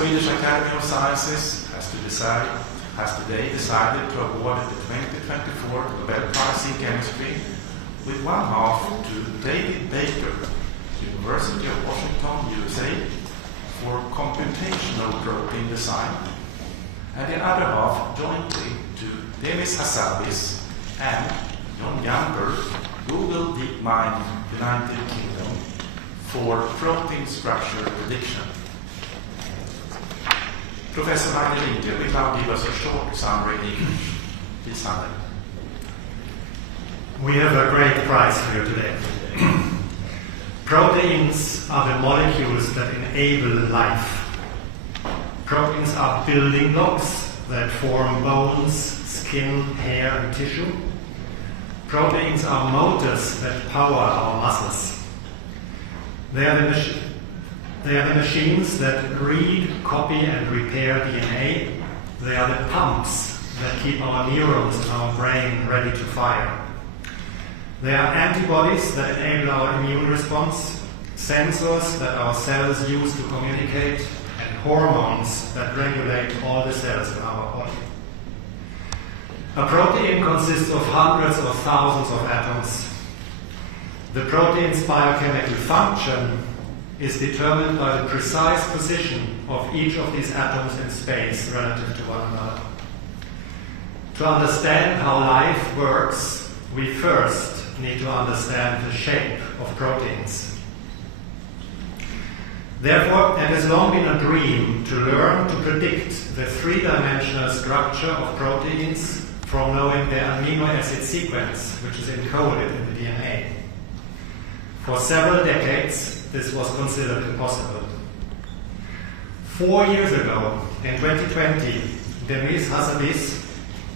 Swedish Academy of Sciences has today decided to award the 2024 Nobel Prize in Chemistry with one half to David Baker, University of Washington, USA, for computational protein design, and the other half jointly to Demis Hassabis and Jumper, Google DeepMind, United Kingdom, for protein structure prediction. Professor Magnus Linke will now give us a short summary in English. Please, Sander. We have a great prize for you today. Proteins are the molecules that enable life. Proteins are building blocks that form bones, skin, hair, and tissue. Proteins are motors that power our muscles. They are the machines that read, copy, and repair DNA. They are the pumps that keep our neurons in our brain ready to fire. They are antibodies that enable our immune response, sensors that our cells use to communicate, and hormones that regulate all the cells in our body. A protein consists of hundreds or thousands of atoms. The protein's biochemical function is determined by the precise position of each of these atoms in space relative to one another. To understand how life works, we first need to understand the shape of proteins. Therefore, it has long been a dream to learn to predict the three-dimensional structure of proteins from knowing their amino acid sequence, which is encoded in the DNA. For several decades, this was considered impossible. 4 years ago, in 2020, Demis, Hassabis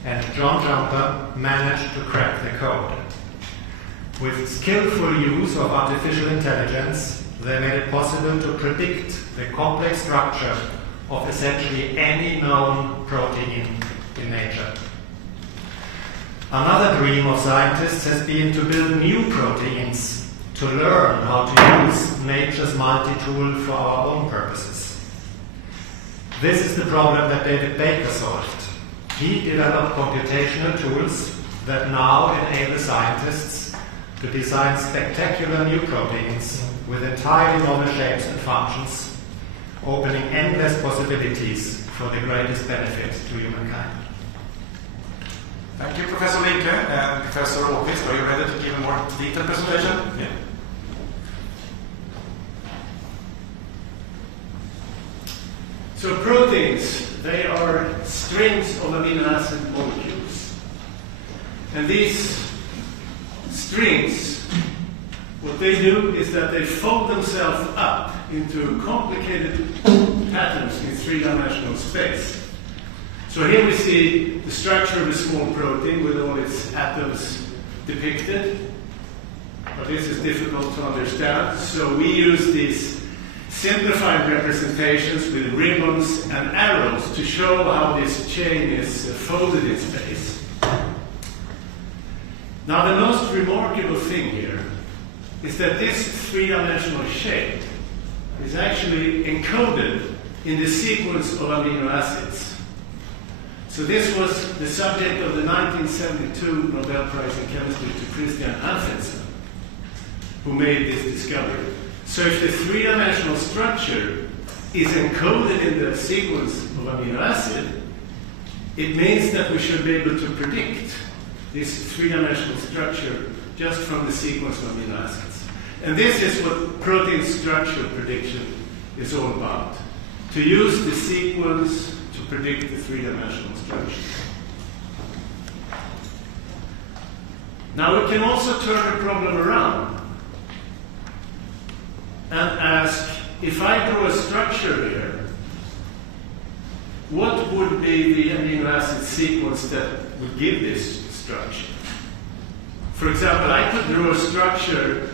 and Jumper managed to crack the code. With skillful use of artificial intelligence, they made it possible to predict the complex structure of essentially any known protein in nature. Another dream of scientists has been to build new proteins, to learn how to use nature's multi-tool for our own purposes. This is the problem that David Baker solved. He developed computational tools that now enable scientists to design spectacular new proteins with entirely novel shapes and functions, opening endless possibilities for the greatest benefit to humankind. Thank you, Professor Linke. And Professor Åqvist, are you ready to give a more detailed presentation? Yeah. So proteins, they are strings of amino acid molecules. And these strings, what they do is that they fold themselves up into complicated patterns in three-dimensional space. So here we see the structure of a small protein with all its atoms depicted. But this is difficult to understand, so we use these simplified representations with ribbons and arrows to show how this chain is folded in space. Now the most remarkable thing here is that this three-dimensional shape is actually encoded in the sequence of amino acids. So this was the subject of the 1972 Nobel Prize in Chemistry to Christian Hansen, who made this discovery. So if the three-dimensional structure is encoded in the sequence of amino acid, it means that we should be able to predict this three-dimensional structure just from the sequence of amino acids. And this is what protein structure prediction is all about. To use the sequence to predict the three-dimensional structure. Now we can also turn the problem around and ask, if I draw a structure here, what would be the amino acid sequence that would give this structure? For example, I could draw a structure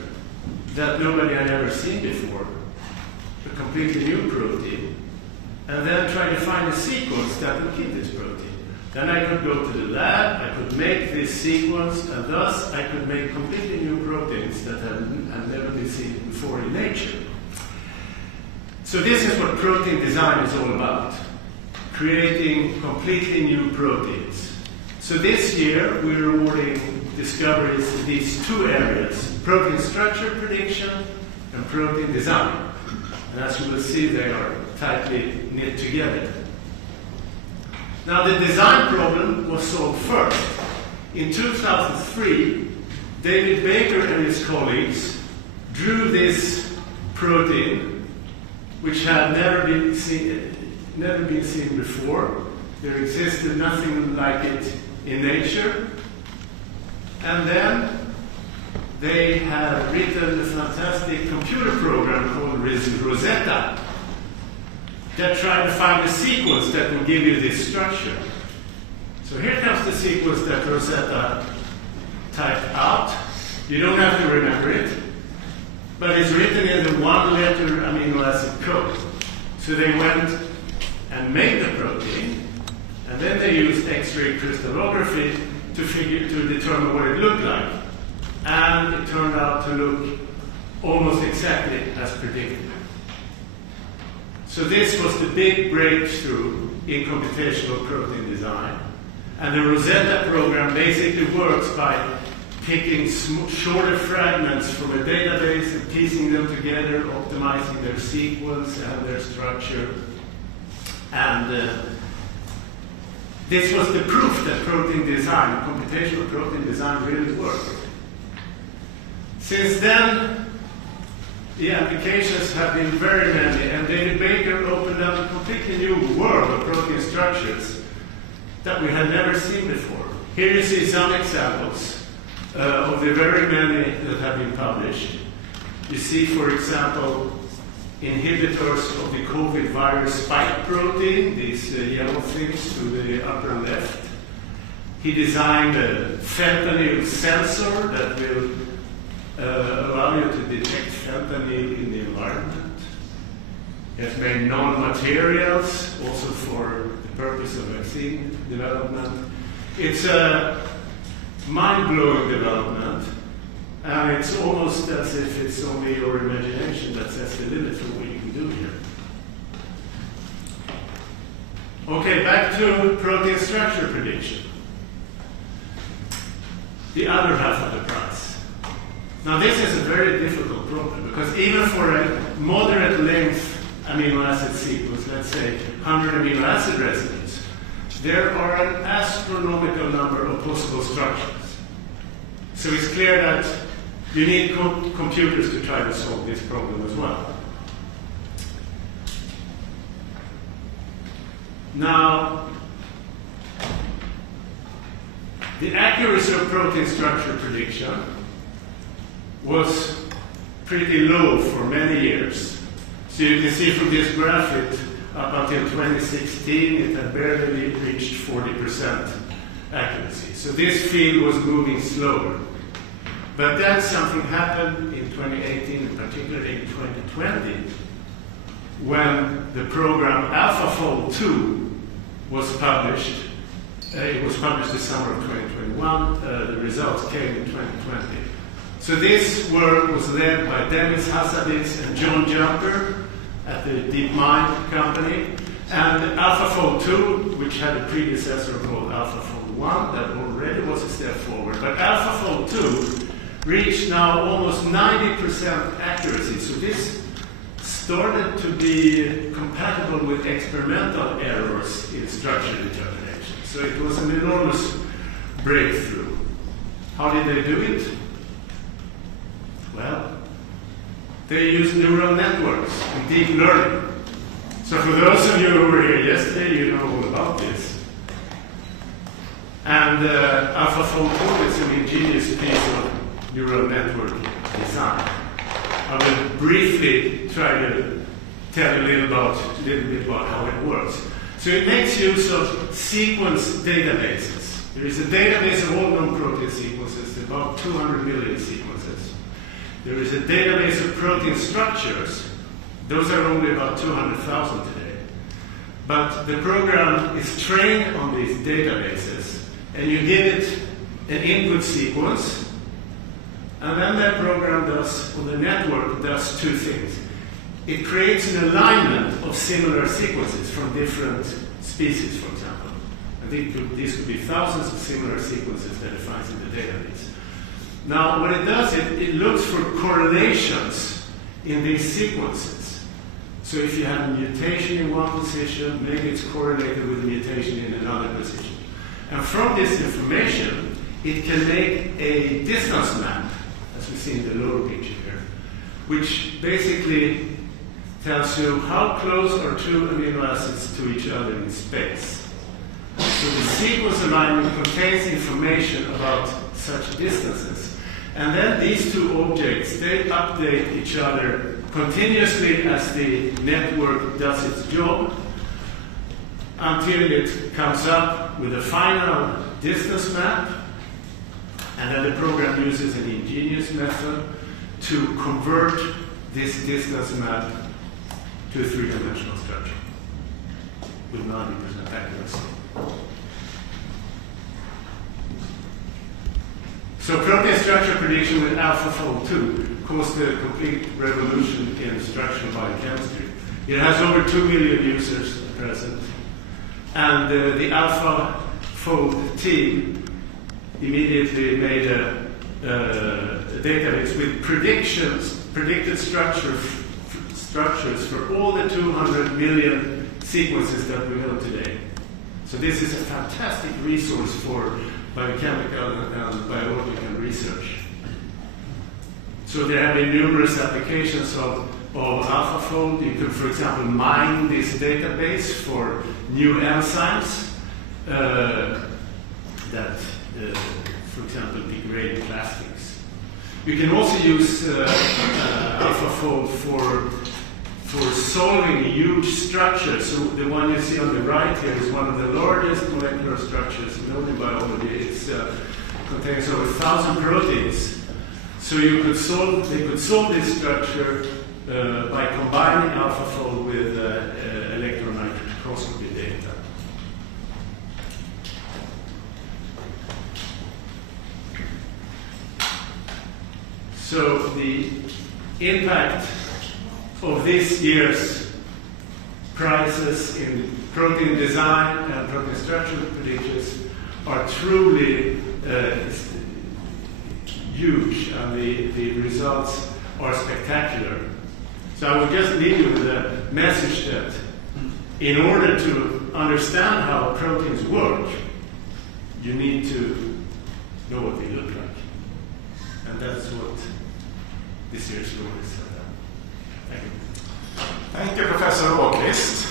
that nobody had ever seen before, a completely new protein, and then try to find a sequence that would give this protein. Then I could go to the lab, I could make this sequence, and thus I could make completely new proteins that have never been seen before in nature. So this is what protein design is all about, creating completely new proteins. So this year we're awarding discoveries in these two areas, protein structure prediction and protein design. And as you will see, they are tightly knit together. Now the design problem was solved first. In 2003, David Baker and his colleagues drew this protein, which had never been seen before. There existed nothing like it in nature. And then they had written a fantastic computer program called Rosetta that tried to find a sequence that would give you this structure. So here comes the sequence that Rosetta typed out. You don't have to remember it, but it's written in the one-letter amino acid code. So they went and made the protein, and then they used X-ray crystallography to determine what it looked like. And it turned out to look almost exactly as predicted. So this was the big breakthrough in computational protein design. And the Rosetta program basically works by picking shorter fragments from a database and piecing them together, optimizing their sequence and their structure. And this was the proof that protein design, computational protein design, really worked. Since then, the applications have been very many, and David Baker opened up a completely new world of protein structures that we had never seen before. Here you see some examples of the very many that have been published. You see, for example, inhibitors of the COVID virus spike protein, these yellow things to the upper left. He designed a fentanyl sensor that will allow you to detect fentanyl in the environment. He has made non-materials also for the purpose of vaccine development. It's a mind-blowing development, and it's almost as if it's only your imagination that sets the limit for what you can do here. Okay, back to protein structure prediction. The other half of the prize. Now this is a very difficult problem, because even for a moderate length amino acid sequence, let's say 100 amino acid residues, there are an astronomical number of possible structures. So it's clear that you need computers to try to solve this problem as well. Now, the accuracy of protein structure prediction was pretty low for many years. So you can see from this graph, up until 2016, it had barely reached 40% accuracy. So this field was moving slower. But then something happened in 2018, and particularly in 2020, when the program AlphaFold 2 was published. It was published the summer of 2021. The results came in 2020. So this work was led by Demis, Hassabis and Jumper at the DeepMind company. And AlphaFold 2, which had a predecessor called AlphaFold 1, that already was a step forward. But AlphaFold 2 reached now almost 90% accuracy. So this started to be compatible with experimental errors in structure determination. So it was an enormous breakthrough. How did they do it? Well, they used neural networks and deep learning. So for those of you who were here yesterday, you know all about this. And AlphaFold 2 is an ingenious piece of neural network design. I will briefly try to tell you a little bit about how it works. So it makes use of sequence databases. There is a database of all known protein sequences, about 200 million sequences. There is a database of protein structures. Those are only about 200,000 today. But the program is trained on these databases, and you give it an input sequence, and then that program does, or the network does two things. it creates an alignment of similar sequences from different species, for example. I think these could be thousands of similar sequences that it finds in the database. Now, what it does, it looks for correlations in these sequences. So if you have a mutation in one position, maybe it's correlated with a mutation in another position. And from this information, it can make a distance map, as we see in the lower picture here, which basically tells you how close are two amino acids to each other in space. So the sequence alignment contains information about such distances. And then these two objects, they update each other continuously as the network does its job until it comes up with a final distance map. And then the program uses an ingenious method to convert this distance map to a three-dimensional structure with 90% accuracy. So protein structure prediction with AlphaFold 2 caused a complete revolution in structural biochemistry. It has over 2 million users at present. And the AlphaFold team immediately made a database with predicted structures for all the 200 million sequences that we know today. So this is a fantastic resource for biochemical and biological research. So there have been numerous applications of AlphaFold. You could, for example, mine this database for new enzymes that, for example, degrade plastics. You can also use AlphaFold for solving huge structures. So the one you see on the right here is one of the largest molecular structures known in biology. It contains over 1,000 proteins. So they could solve this structure by combining AlphaFold with electron microscopy data. So the impact of this year's prizes in protein design and protein structure predictions are truly huge, and the results are spectacular. So I would just leave you with a message that in order to understand how proteins work, you need to know what they look like. And that's what this year's award is about. Thank you. Thank you, Professor Åqvist.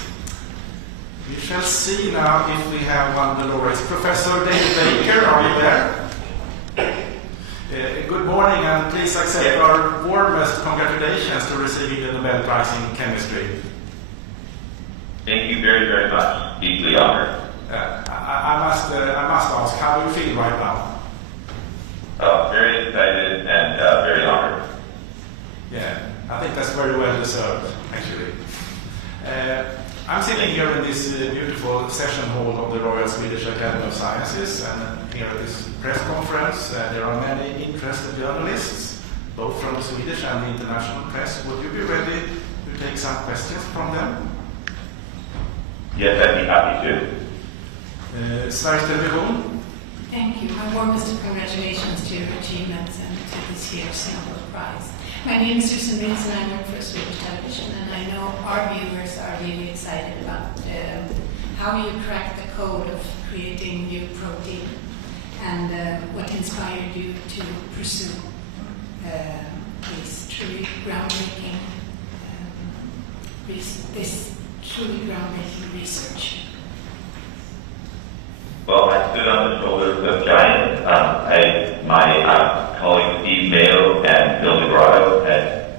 We shall see now if we have one of the laureates. Professor David Baker, are you there? Good morning, and please accept our warmest congratulations to receiving the Nobel Prize in Chemistry. Thank you very, very much. Deeply honored. I must ask, how do you feel right now? Very excited and very honored. Yeah, I think that's very well deserved, actually. I'm sitting here in this beautiful session hall of the Royal Swedish Academy of Sciences, and here at this press conference there are many interested journalists, both from the Swedish and the international press. Would you be ready to take some questions from them? Yes, I'd be happy to. Sveriges Television. Thank you. My warmest of congratulations to your achievements and to this year's Nobel Prize. My name is Susan Mills and I work for Swedish Television, and I know our viewers are really excited about how you cracked the code of creating new protein and what inspired you to pursue this truly groundbreaking research. Well, I stood on the shoulders of giants. My colleagues Steve Mayo and Bill DeGrotto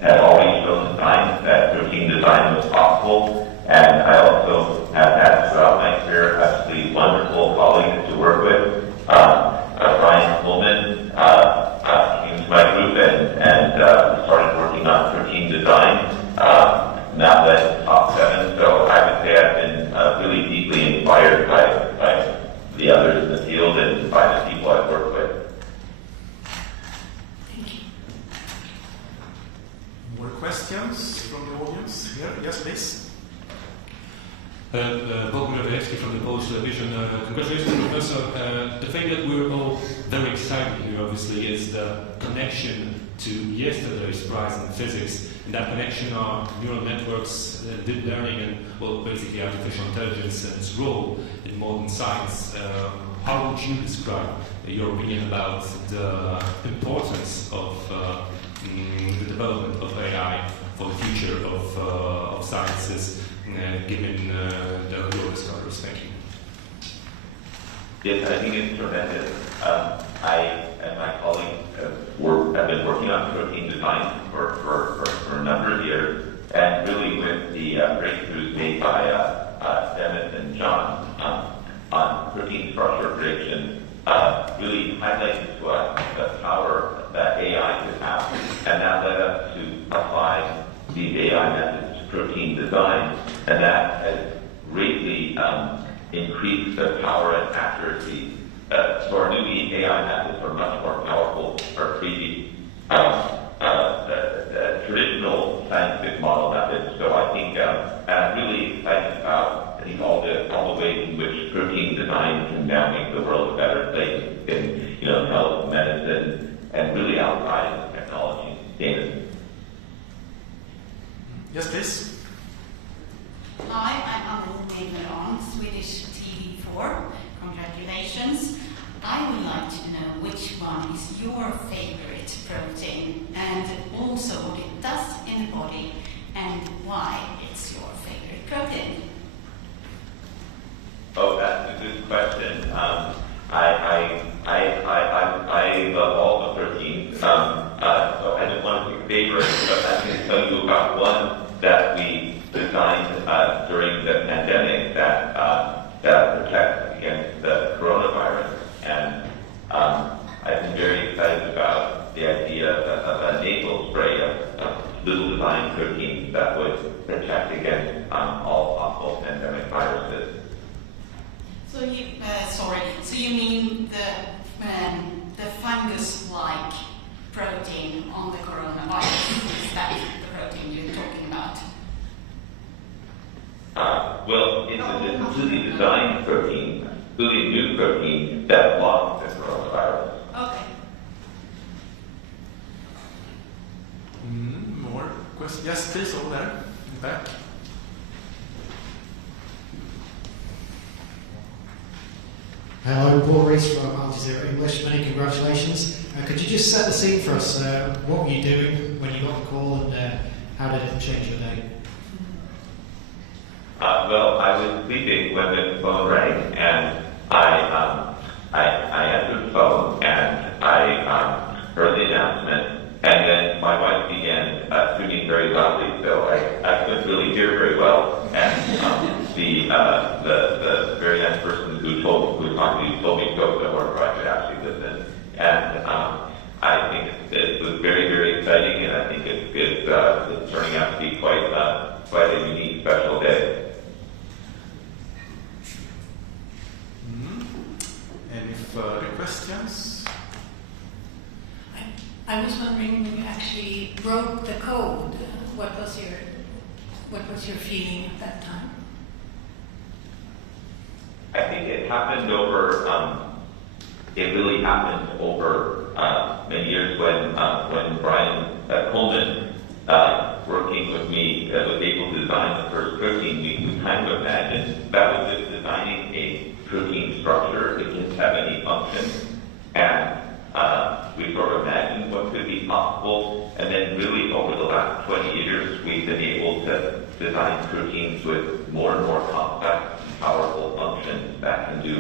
had always shown the signs that protein design was possible, and I also have had throughout my career absolutely wonderful colleagues to work with. Brian Pullman came to my group and started working on protein design. Now that's top 7, so I would say I've been really deeply inspired by the others in the field and by the people I've worked with. Thank you. More questions from the audience? Bogomir Belewski from the Polish television. Congratulations, Professor. The thing that we're all very excited here, obviously, is the connection to yesterday's prize in physics. And that connection are neural networks, deep learning, and, well, basically artificial intelligence and its role in modern science. How would you describe your opinion about the importance of the development of AI for the future of sciences, given the your discoveries? Thank you. Yes, I think it's tremendous. I and my colleagues have been working on protein design for a number of years, and really with the breakthroughs made by Demis and John on protein structure prediction, really highlighted to us the power that AI could have, and that led us to apply these AI methods to protein design, and that has greatly increased the power and accuracy. So our new AI methods are much more powerful or previous the traditional scientific model methods. So I think I'm really excited about all the ways in which protein design can now make the world a better place in health, medicine, and really outside of technology. Demis. Yes, please. Hi, I'm on Swedish TV4. Congratulations. I would like to know which one is your favorite protein, and also what it does in the body, and why it's your favorite protein. Oh, that's a good question. I love all the proteins, so I don't want to pick favorites, but I can tell you about one that we designed during the pandemic that protects against the coronavirus. And I've been very excited about the idea of a nasal spray of little design proteins that would protect against all possible pandemic viruses. So you mean the fungus-like protein on the coronavirus? Is that the protein you're talking about? Well, it's a completely designed protein, completely new protein that blocks the coronavirus. Okay. More questions? Yes, please, over there, in the back. Hello, Paul Rees from Al Jazeera English. Many congratulations. Could you just set the scene for us? What were you doing when you got the call, and how did it change your day? Well, I was sleeping when the phone rang, and I answered the phone, and I heard the announcement, and then my wife began singing very loudly, so I couldn't really hear very well, and the very nice person who told me so somewhere where I could actually listen, and I think it was very, very exciting, and I think it's turning out to be quite a unique, special day. Any further questions? I was wondering, when you actually broke the code, what was your feeling at that time? I think it happened over. It really happened over many years when Brian Coleman, working with me, was able to design the first protein. We kind of imagined that was just designing a protein structure. It didn't have any function, and we sort of imagined what could be possible. And then, really, over the last 20 years, we've been able to design proteins with more and more complex, powerful functions that can do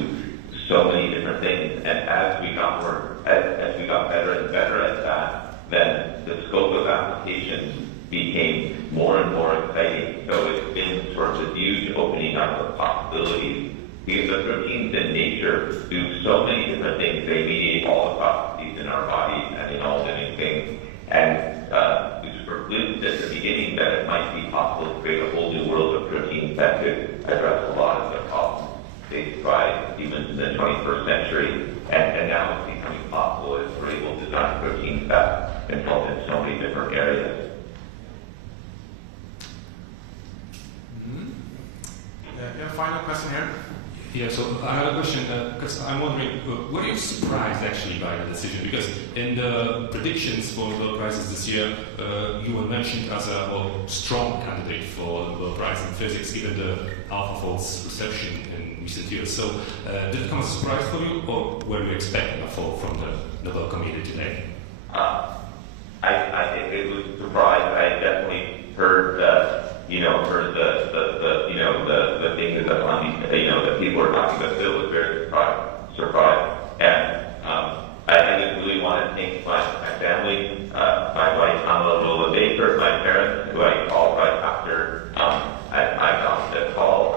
so many different things. And as we got better and better at that, then the scope of applications became more and more exciting. So it's been sort of a huge opening up of possibilities, because the proteins in nature do so many different things. They mediate all the processes in our bodies and in all living things. And we were glimpsed at the beginning that it might be possible to create a whole new world of proteins that could address a lot of the problems faced by humans in the 21st century. And now it's becoming possible as we're able to design proteins that can help in so many different areas. Yeah, final question here. Yeah, so I have a question, because I'm wondering, were you surprised actually by the decision? Because in the predictions for Nobel Prizes this year, you were mentioned as a strong candidate for the Nobel Prize in Physics, given the AlphaFold's reception in recent years. So did it come as a surprise for you, or were you expecting a fall from the Nobel Committee today? I think it was a surprise. I definitely heard the things that on that people were talking about. Still was very surprised. And I just really want to thank my family, my wife, Lola Baker, my parents, who I call right after I got the call,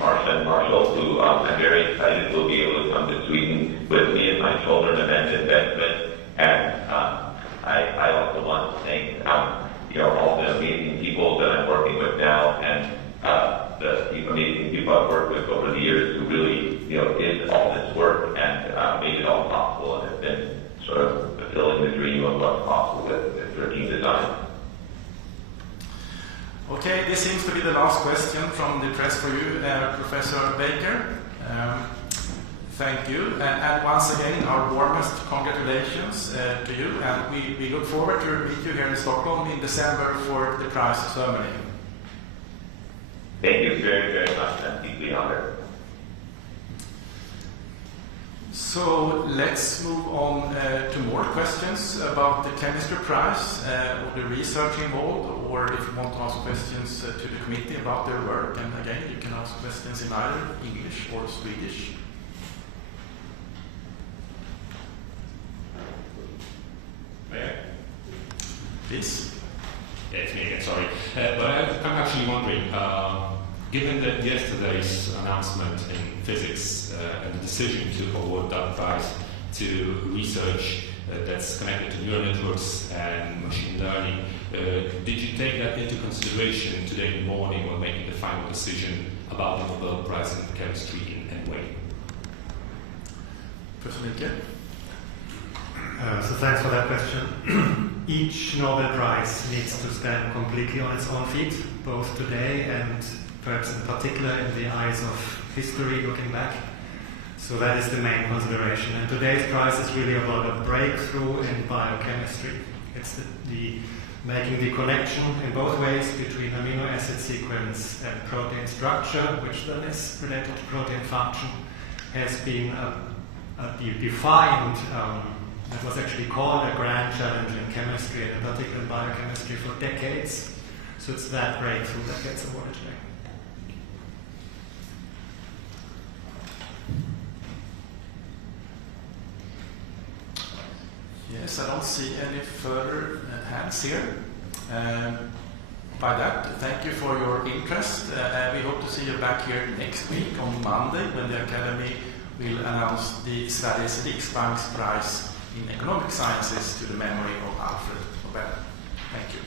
Marsha and Marshall, who I'm very excited will be able to come to Sweden with me and my children and Benjamin. And I also want to thank all the amazing people that I'm working with now, and the amazing people I've worked with over the years who really did all this work and made it all possible, and have been sort of fulfilling the dream of what's possible with 13 design. Okay, this seems to be the last question from the press for you, Professor Baker. Thank you, and once again, our warmest congratulations to you, and we look forward to meet you here in Stockholm in December for the prize ceremony. Thank you very, very much. I'm deeply honored. So let's move on to more questions about the chemistry prize, or the research involved, or if you want to ask questions to the committee about their work. And again, you can ask questions in either English or Swedish. Please. Yeah, it's me again, sorry. But I'm actually wondering, given that yesterday's announcement in physics and the decision to award that prize to research that's connected to neural networks and machine learning, did you take that into consideration today in the morning when making the final decision about the Nobel Prize in Chemistry in any way? Professor Linke? So thanks for that question. Each Nobel Prize needs to stand completely on its own feet, both today and perhaps in particular in the eyes of history looking back. So that is the main consideration. And today's prize is really about a breakthrough in biochemistry. It's the making the connection in both ways between amino acid sequence and protein structure, which then is related to protein function, has been defined. That was actually called a grand challenge in chemistry, and in particular in biochemistry, for decades. So it's that breakthrough that gets awarded today. Yes, I don't see any further hands here. By that, thank you for your interest. We hope to see you back here next week on Monday, when the Academy will announce the Sveriges Riksbanksprize in Economic Sciences to the memory of Alfred Nobel. Thank you.